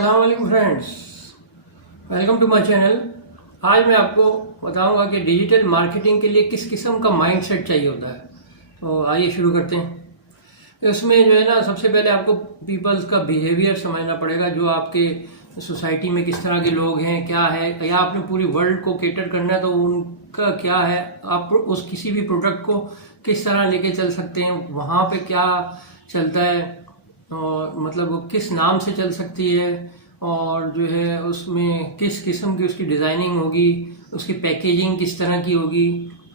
अस्सलाम friends, welcome to my channel. आज मैं आपको बताऊंगा कि डिजिटल मार्केटिंग के लिए किस किस्म का माइंडसेट चाहिए होता है। तो आइए शुरू करते हैं। इसमें जो है ना, सबसे पहले आपको पीपल्स का बिहेवियर समझना पड़ेगा। जो आपके सोसाइटी में किस तरह के लोग हैं, क्या है, या आपने पूरी वर्ल्ड को केटर करना है तो उनका क्या है, आप उस किसी भी प्रोडक्ट को किस तरह लेके चल सकते हैं, वहाँ पे क्या चलता है, और मतलब वो किस नाम से चल सकती है, और जो है उसमें किस किस्म की उसकी डिज़ाइनिंग होगी, उसकी पैकेजिंग किस तरह की होगी।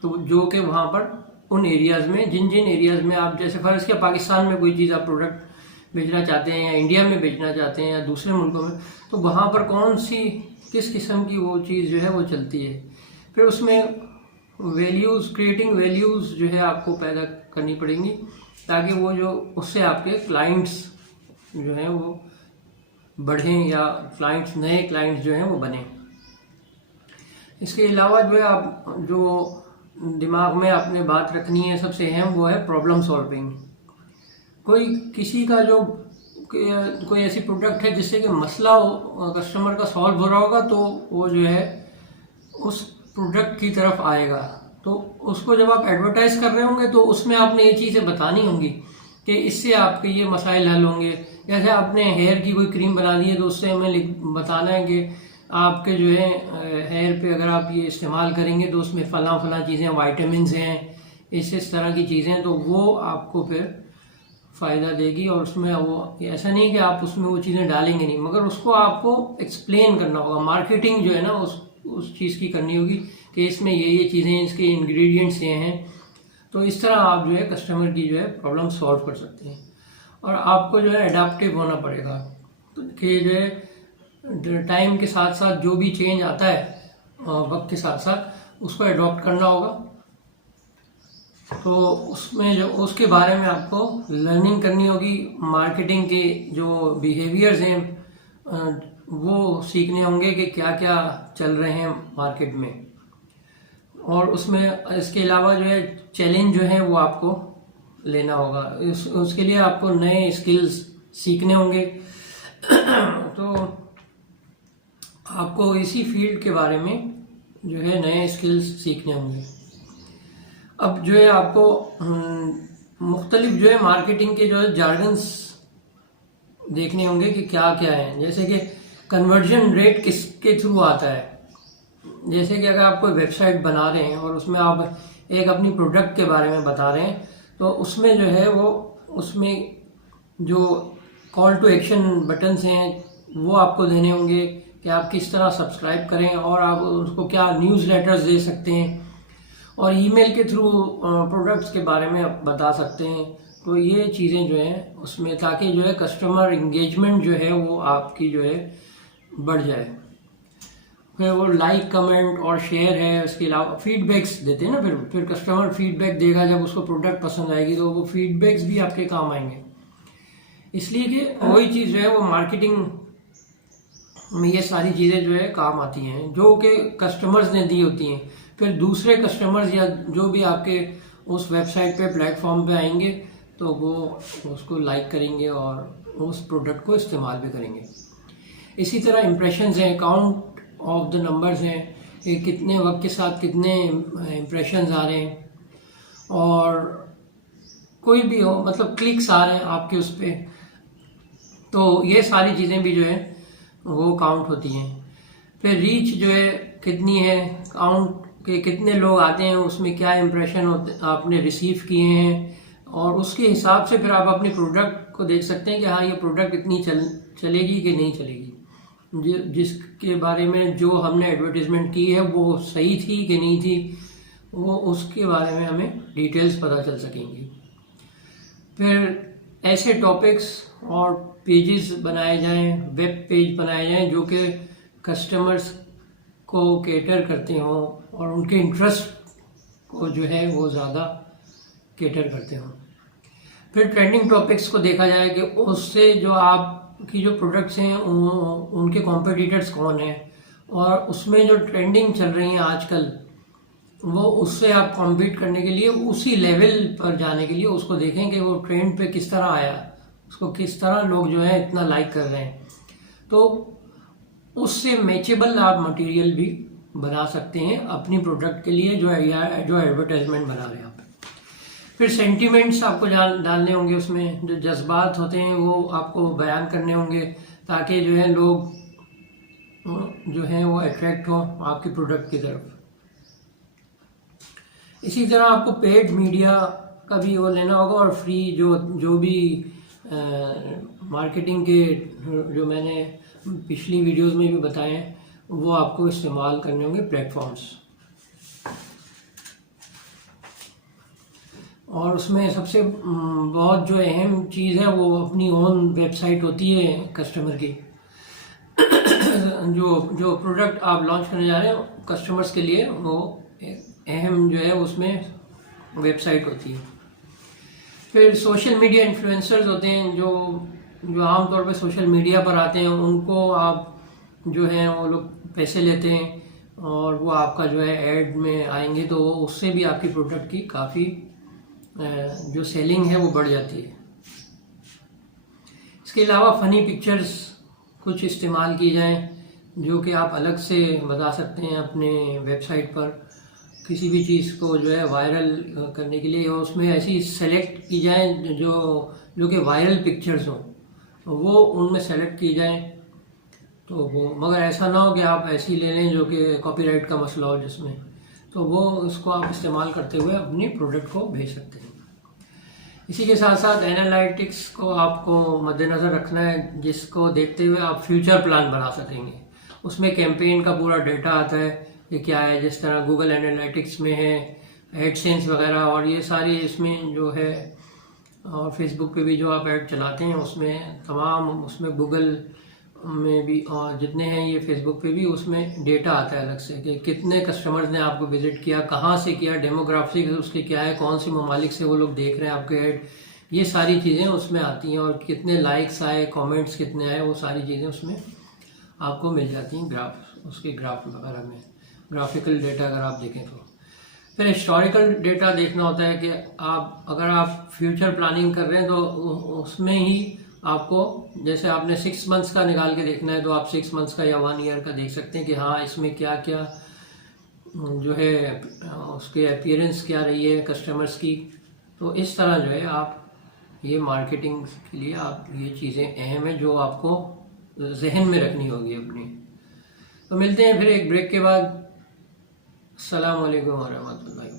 तो जो कि वहाँ पर उन एरियाज़ में, जिन जिन एरियाज़ में आप, जैसे फ़र्ज़ किया पाकिस्तान में कोई चीज़ आप प्रोडक्ट बेचना चाहते हैं, या इंडिया में बेचना चाहते हैं, या दूसरे मुल्कों में, तो वहाँ पर कौन सी किस किस्म की वो चीज़ जो है वो चलती है। फिर उसमें वैल्यूज़, क्रिएटिंग वैल्यूज़ जो है आपको पैदा करनी पड़ेंगी, ताकि वो जो उससे आपके क्लाइंट्स जो हैं वो बढ़ें, या क्लाइंट्स, नए क्लाइंट्स जो हैं वो बने। इसके अलावा जो है आप जो दिमाग में आपने बात रखनी है सबसे अहम, वो है प्रॉब्लम सॉल्विंग। कोई किसी का जो कोई ऐसी प्रोडक्ट है जिससे कि मसला कस्टमर का सॉल्व हो रहा होगा, तो वो जो है उस प्रोडक्ट की तरफ आएगा। तो उसको जब आप एडवर्टाइज कर रहे होंगे तो उसमें आपने ये चीज़ें बतानी होंगी कि इससे आपके ये मसाइल हल होंगे। जैसे आपने हेयर की कोई क्रीम बना दी है, तो उससे हमें बताना है कि आपके जो है हेयर पे अगर आप ये इस्तेमाल करेंगे तो उसमें फलां फलां चीज़ें, वाइटामिन हैं, इस तरह की चीज़ें, तो वो आपको फिर फ़ायदा देगी। और उसमें वो ऐसा नहीं कि आप उसमें वो चीज़ें डालेंगे नहीं, मगर उसको आपको एक्सप्लेन करना होगा। मार्केटिंग जो है ना उस चीज़ की करनी होगी कि इसमें ये चीज़ें, इसके इंग्रेडिएंट्स ये हैं। तो इस तरह आप जो है कस्टमर की जो है प्रॉब्लम सॉल्व कर सकते हैं। और आपको जो है एडाप्टिव होना पड़ेगा, तो कि जो है टाइम के साथ साथ जो भी चेंज आता है, वक्त के साथ साथ उसको अडॉप्ट करना होगा। तो उसमें जो उसके बारे में आपको लर्निंग करनी होगी। मार्केटिंग के जो बिहेवियर्स हैं वो सीखने होंगे कि क्या क्या चल रहे हैं मार्केट में। और उसमें इसके अलावा जो है चैलेंज जो है वो आपको लेना होगा। उसके लिए आपको नए स्किल्स सीखने होंगे। तो आपको इसी फील्ड के बारे में जो है नए स्किल्स सीखने होंगे। अब जो है आपको मुख्तलिफ जो है मार्केटिंग के जो है जार्गन्स देखने होंगे कि क्या क्या है। जैसे कि कन्वर्जन रेट किसके थ्रू आता है। जैसे कि अगर आप कोई वेबसाइट बना रहे हैं और उसमें आप एक अपनी प्रोडक्ट के बारे में बता रहे हैं, तो उसमें जो है वो उसमें जो कॉल टू एक्शन बटन्स हैं वो आपको देने होंगे कि आप किस तरह सब्सक्राइब करें, और आप उसको क्या न्यूज़ लेटर्स दे सकते हैं, और ईमेल के थ्रू प्रोडक्ट्स के बारे में आप बता सकते हैं। तो ये चीज़ें जो हैं उसमें, ताकि जो है कस्टमर इंगेजमेंट जो है वो आपकी जो है बढ़ जाए। फिर वो लाइक, कमेंट और शेयर है। उसके अलावा फीडबैक्स देते हैं ना, फिर कस्टमर फीडबैक देगा। जब उसको प्रोडक्ट पसंद आएगी तो वो फीडबैक्स भी आपके काम आएंगे। इसलिए कि वही चीज़ जो है वो मार्केटिंग में ये सारी चीज़ें जो है काम आती हैं, जो कि कस्टमर्स ने दी होती हैं। फिर दूसरे कस्टमर्स या जो भी आपके उस वेबसाइट पे, प्लेटफॉर्म पे आएंगे, तो वो उसको लाइक करेंगे और उस प्रोडक्ट को इस्तेमाल भी करेंगे। इसी तरह इम्प्रेशंस हैं, काउंट ऑफ द नंबर्स हैं कि कितने वक्त के साथ कितने इम्प्रेशंस आ रहे हैं, और कोई भी हो, मतलब क्लिक्स आ रहे हैं आपके उस पर। तो ये सारी चीज़ें भी जो है वो काउंट होती हैं। फिर रीच जो है कितनी है, काउंट के कितने लोग आते हैं, उसमें क्या इम्प्रेशन आपने रिसीव किए हैं, और उसके हिसाब से फिर आप अपने प्रोडक्ट को देख सकते हैं कि हाँ, ये प्रोडक्ट इतनी चलेगी कि नहीं चलेगी। जिसके बारे में जो हमने एडवर्टीजमेंट की है वो सही थी कि नहीं थी, वो उसके बारे में हमें डिटेल्स पता चल सकेंगी। फिर ऐसे टॉपिक्स और पेजेस बनाए जाएं, वेब पेज बनाए जाएं जो कि कस्टमर्स को केटर करते हों और उनके इंटरेस्ट को जो है वो ज़्यादा केटर करते हों। फिर ट्रेंडिंग टॉपिक्स को देखा जाए कि उससे जो आपकी जो प्रोडक्ट्स हैं उनके कॉम्पिटिटर्स कौन हैं, और उसमें जो ट्रेंडिंग चल रही हैं आजकल, वो उससे आप कॉम्पीट करने के लिए, उसी लेवल पर जाने के लिए उसको देखें कि वो ट्रेंड पे किस तरह आया, उसको किस तरह लोग जो है इतना लाइक कर रहे हैं। तो उससे मैचेबल आप मटेरियल भी बना सकते हैं अपनी प्रोडक्ट के लिए जो एडवर्टाइजमेंट बना रहे हैं आप। फिर सेंटिमेंट्स आपको डालने होंगे उसमें, जो जज्बात होते हैं वो आपको बयान करने होंगे, ताकि जो है लोग जो है वो अट्रैक्ट हो आपकी प्रोडक्ट की तरफ। इसी तरह आपको पेड मीडिया का भी वो लेना होगा, और फ्री जो भी मार्केटिंग के जो मैंने पिछली वीडियोस में भी बताए हैं वो आपको इस्तेमाल करने होंगे प्लेटफॉर्म्स। और उसमें सबसे बहुत जो अहम चीज़ है वो अपनी ओन वेबसाइट होती है कस्टमर की। जो प्रोडक्ट आप लॉन्च करने जा रहे हैं कस्टमर्स के लिए, वो अहम जो है उसमें वेबसाइट होती है। फिर सोशल मीडिया इन्फ्लुएंसर्स होते हैं जो आमतौर पे सोशल मीडिया पर आते हैं, उनको आप जो है वो लोग पैसे लेते हैं और वो आपका जो है ऐड में आएंगे, तो उससे भी आपकी प्रोडक्ट की काफ़ी जो सेलिंग है वो बढ़ जाती है। इसके अलावा फ़नी पिक्चर्स कुछ इस्तेमाल की जाएं, जो कि आप अलग से बता सकते हैं अपने वेबसाइट पर। किसी भी चीज़ को जो है वायरल करने के लिए, और उसमें ऐसी सेलेक्ट की जाए जो कि वायरल पिक्चर्स हों, वो उनमें सेलेक्ट की जाए। तो वो मगर ऐसा ना हो कि आप ऐसी ले लें जो कि कॉपीराइट का मसला हो जिसमें, तो वो उसको आप इस्तेमाल करते हुए अपनी प्रोडक्ट को भेज सकते हैं। इसी के साथ साथ एनालिटिक्स को आपको मद्देनज़र रखना है, जिसको देखते हुए आप फ्यूचर प्लान बना सकेंगे। उसमें कैंपेन का पूरा डेटा आता है कि क्या है, जिस तरह गूगल एनालिटिक्स में है एडसेंस वगैरह, और ये सारी इसमें जो है, और फेसबुक पे भी जो आप ऐड चलाते हैं उसमें तमाम, उसमें गूगल में भी और जितने हैं ये फेसबुक पे भी, उसमें डेटा आता है अलग से कि कितने कस्टमर्स ने आपको विजिट किया, कहाँ से किया, डेमोग्राफिक्स उसके क्या है, कौन से ममालिक से वो लोग देख रहे हैं आपके ऐड, ये सारी चीज़ें उसमें आती हैं। और कितने लाइक्स आए, कमेंट्स कितने आए, वो सारी चीज़ें उसमें आपको मिल जाती हैं ग्राफ, उसके ग्राफ वगैरह में, ग्राफिकल डेटा अगर आप देखें तो। फिर हिस्टोरिकल डेटा देखना होता है कि अगर आप फ्यूचर प्लानिंग कर रहे हैं तो उसमें ही आपको, जैसे आपने 6 मंथ्स का निकाल के देखना है तो आप 6 मंथ्स का या 1 ईयर का देख सकते हैं कि हाँ इसमें क्या क्या जो है उसके अपीयरेंस क्या रही है कस्टमर्स की। तो इस तरह जो है आप ये मार्केटिंग के लिए आप ये चीज़ें अहम है जो आपको जहन में रखनी होगी अपनी। तो मिलते हैं फिर एक ब्रेक के बाद। अस्सलाम वालेकुम वरहमतुल्लाहि।